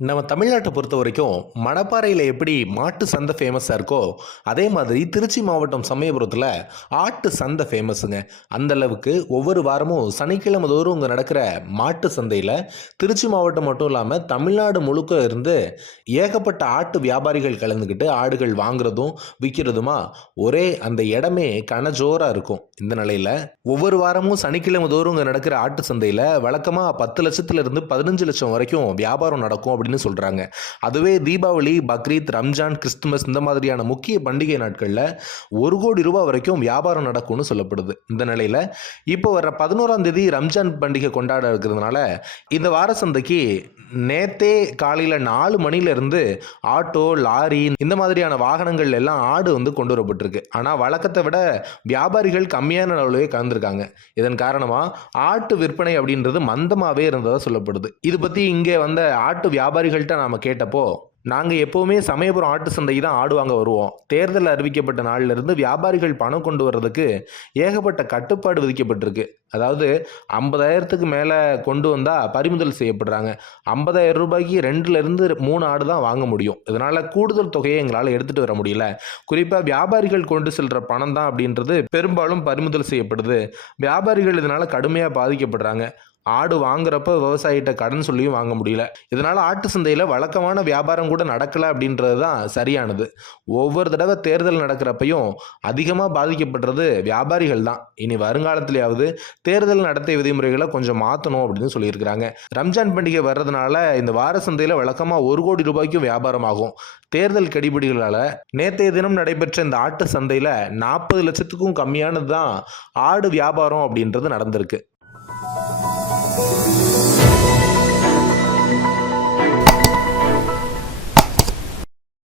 நம்ம தமிழ்நாட்டை பொறுத்த வரைக்கும் மணப்பாறையில் எப்படி மாட்டு சந்தை ஃபேமஸாக இருக்கோ அதே மாதிரி திருச்சி மாவட்டம் சமயபுரத்தில் ஆட்டு சந்தை ஃபேமஸுங்க அந்தளவுக்கு ஒவ்வொரு வாரமும் சனிக்கிழமை தோறும் இங்கே நடக்கிற மாட்டு சந்தையில் திருச்சி மாவட்டம் மட்டும் இல்லாமல் தமிழ்நாடு முழுக்க இருந்து ஏகப்பட்ட ஆட்டு வியாபாரிகள் கலந்துக்கிட்டு ஆடுகள் வாங்குறதும் விற்கிறதுமா ஒரே அந்த இடமே கனஜோராக இருக்கும். இந்த நிலையில் ஒவ்வொரு வாரமும் சனிக்கிழமை தோறும் இங்கே நடக்கிற ஆட்டு சந்தையில் வழக்கமாக பத்து லட்சத்துலேருந்து பதினஞ்சு லட்சம் வரைக்கும் வியாபாரம் நடக்கும் அப்படின்னு சொல்கிறாங்க அதுவே தீபாவளி பக்ரீத் ரம்ஜான் கிறிஸ்துமஸ் இந்த மாதிரியான முக்கிய பண்டிகை நாட்களில் ஒரு கோடி ரூபாய் வரைக்கும் வியாபாரம் நடக்கும்னு சொல்லப்படுது. இந்த நிலையில் இப்போ வர பதினோராம் தேதி ரம்ஜான் பண்டிகை கொண்டாட இருக்கிறதுனால இந்த வார சந்தைக்கு நேத்தே காலையில் நாலு மணிலேருந்து ஆட்டோ லாரி இந்த மாதிரியான வாகனங்கள் எல்லாம் ஆடு வந்து கொண்டு வரப்பட்டிருக்கு. ஆனால் வழக்கத்தை விட வியாபாரிகள் கம்மியான அளவுலேயே கலந்துருக்காங்க. இதன் காரணமாக ஆட்டு விற்பனை அப்படின்றது மந்தமாகவே இருந்ததாக சொல்லப்படுது. இது பற்றி இங்கே வந்த ஆட்டு வியாபாரிகள்கிட்ட நாம் கேட்டப்போ நாங்கள் எப்போவுமே சமயபுரம் ஆட்டு சந்தைக்கு தான் ஆடு வாங்க வருவோம். தேர்தல் அறிவிக்கப்பட்ட நாளிலிருந்து வியாபாரிகள் பணம் கொண்டு வர்றதுக்கு ஏகப்பட்ட கட்டுப்பாடு விதிக்கப்பட்டிருக்கு. அதாவது ஐம்பதாயிரத்துக்கு மேலே கொண்டு வந்தால் பறிமுதல் செய்யப்படுறாங்க. ஐம்பதாயிரம் ரூபாய்க்கு ரெண்டுலேருந்து மூணு ஆடு தான் வாங்க முடியும். இதனால் கூடுதல் தொகையை எங்களால் எடுத்துகிட்டு வர முடியல. குறிப்பாக வியாபாரிகள் கொண்டு செல்கிற பணம் தான் அப்படின்றது பெரும்பாலும் பறிமுதல் செய்யப்படுது. வியாபாரிகள் இதனால் கடுமையாக பாதிக்கப்படுறாங்க. ஆடு வாங்குறப்ப விவசாயிகிட்ட கடன் சொல்லியும் வாங்க முடியல. இதனால் ஆட்டு சந்தையில் வழக்கமான வியாபாரம் கூட நடக்கலை அப்படின்றது தான் சரியானது. ஒவ்வொரு தடவை தேர்தல் நடக்கிறப்பையும் அதிகமாக பாதிக்கப்படுறது வியாபாரிகள் தான். இனி வருங்காலத்திலேயாவது தேர்தல் நடத்தை விதிமுறைகளை கொஞ்சம் மாற்றணும் அப்படின்னு சொல்லியிருக்கிறாங்க. ரம்ஜான் பண்டிகை வர்றதுனால இந்த வார சந்தையில் வழக்கமாக ஒரு கோடி ரூபாய்க்கும் வியாபாரம் ஆகும். தேர்தல் கெடிபிடிகளால் நேற்றைய தினம் நடைபெற்ற இந்த ஆட்டு சந்தையில் நாற்பது லட்சத்துக்கும் கம்மியானது தான் ஆடு வியாபாரம் அப்படின்றது நடந்திருக்கு.